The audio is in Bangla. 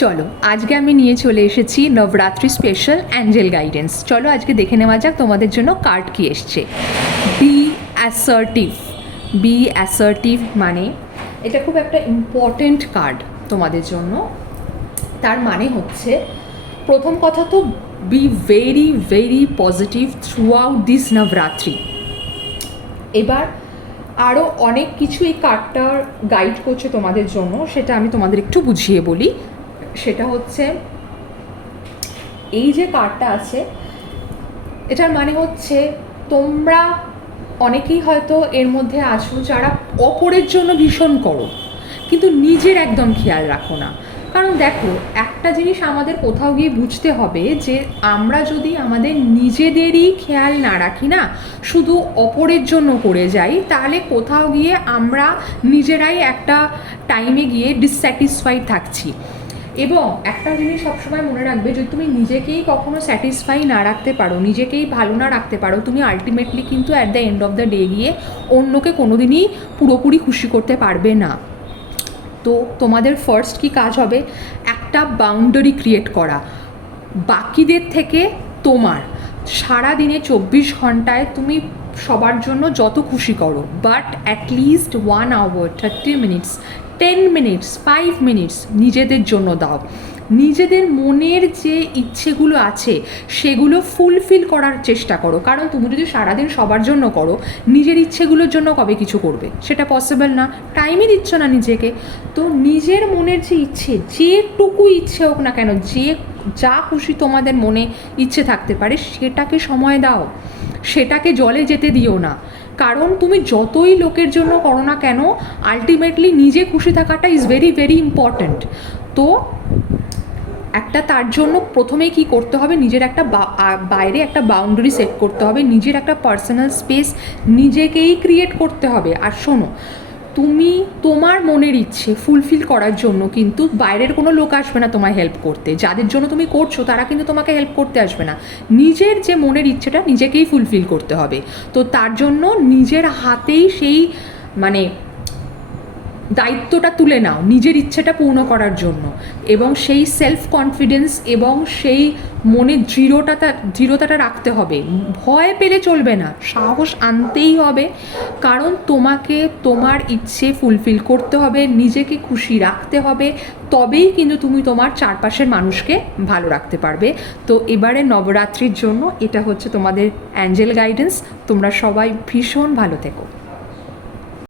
চলো আজকে আমি নিয়ে চলে এসেছি নবরাত্রি স্পেশাল অ্যাঞ্জেল গাইডেন্স। চলো আজকে দেখে নেওয়া যাক তোমাদের জন্য কার্ড কি এসছে। B assertive. বি অ্যাসার্টিভ মানে এটা খুব একটা ইম্পর্টেন্ট কার্ড তোমাদের জন্য। তার মানে হচ্ছে প্রথম কথা তো be very very positive through out this Navratri. এবার আরও অনেক কিছু এই কার্ডটার গাইড করছে তোমাদের জন্য, সেটা আমি তোমাদের একটু বুঝিয়ে বলি। সেটা হচ্ছে এই যে কার্ডটা আছে এটার মানে হচ্ছে তোমরা অনেকেই হয়তো এর মধ্যে আছো যারা অপরের জন্য ভীষণ করো কিন্তু নিজের একদম খেয়াল রাখো না। কারণ দেখো, একটা জিনিস আমাদের কোথাও গিয়ে বুঝতে হবে যে আমরা যদি আমাদের নিজেদেরই খেয়াল না রাখি না, শুধু অপরের জন্য করে যাই, তাহলে কোথাও গিয়ে আমরা নিজেরাই একটা টাইমে গিয়ে ডিসস্যাটিসফাইড থাকছি। এবং একটা জিনিস সবসময় মনে রাখবে, যদি তুমি নিজেকেই কখনো স্যাটিসফাই না রাখতে পারো, নিজেকেই ভালো না রাখতে পারো, তুমি আলটিমেটলি কিন্তু at the end of the day গিয়ে অন্যকে কোনোদিনই পুরোপুরি খুশি করতে পারবে না। তো তোমাদের ফার্স্ট কি কাজ হবে, একটা বাউন্ডারি ক্রিয়েট করা বাকিদের থেকে। তোমার সারাদিনে 24 ঘন্টায় তুমি সবার জন্য যত খুশি করো, but at least 1 hour 30 minutes 10 minutes 5 minutes নিজেদের জন্য দাও। নিজেদের মনের যে ইচ্ছেগুলো আছে সেগুলো ফুলফিল করার চেষ্টা করো। কারণ তুমি যদি সারাদিন সবার জন্য করো, নিজের ইচ্ছেগুলোর জন্য কবে কিছু করবে? সেটা পসিবল না, টাইমই দিচ্ছ না নিজেকে। তো নিজের মনের যে ইচ্ছে, যেটুকু ইচ্ছে হোক না কেন, যা খুশি তোমাদের মনে ইচ্ছে থাকতে পারে সেটাকে সময় দাও, সেটাকে জলে যেতে দিও না। কারণ তুমি যতই লোকের জন্য করো না কেন, আলটিমেটলি নিজে খুশি থাকাটা ইজ ভেরি ভেরি ইম্পর্ট্যান্ট। তো একটা তার জন্য প্রথমেই কি করতে হবে, নিজের একটা বাইরে একটা বাউন্ডারি সেট করতে হবে, নিজের একটা পার্সোনাল স্পেস নিজেকেই ক্রিয়েট করতে হবে। আর শোনো, তুমি তোমার মনের ইচ্ছে ফুলফিল করার জন্য কিন্তু বাইরের কোনো লোক আসবে না তোমায় হেল্প করতে। যাদের জন্য তুমি করছো তারা কিন্তু তোমাকে হেল্প করতে আসবে না। নিজের যে মনের ইচ্ছেটা নিজেকেই ফুলফিল করতে হবে। তো তার জন্য নিজের হাতেই সেই দায়িত্বটা তুলে নাও নিজের ইচ্ছেটা পূর্ণ করার জন্য। এবং সেই সেলফ কনফিডেন্স এবং সেই মনে দৃঢ়তাটা রাখতে হবে। ভয় পেলে চলবে না, সাহস আনতেই হবে। কারণ তোমাকে তোমার ইচ্ছে ফুলফিল করতে হবে, নিজেকে খুশি রাখতে হবে, তবেই কিন্তু তুমি তোমার চারপাশের মানুষকে ভালো রাখতে পারবে। তো এবারে নবরাত্রির জন্য এটা হচ্ছে তোমাদের অ্যাঞ্জেল গাইডেন্স। তোমরা সবাই ভীষণ ভালো থেকো।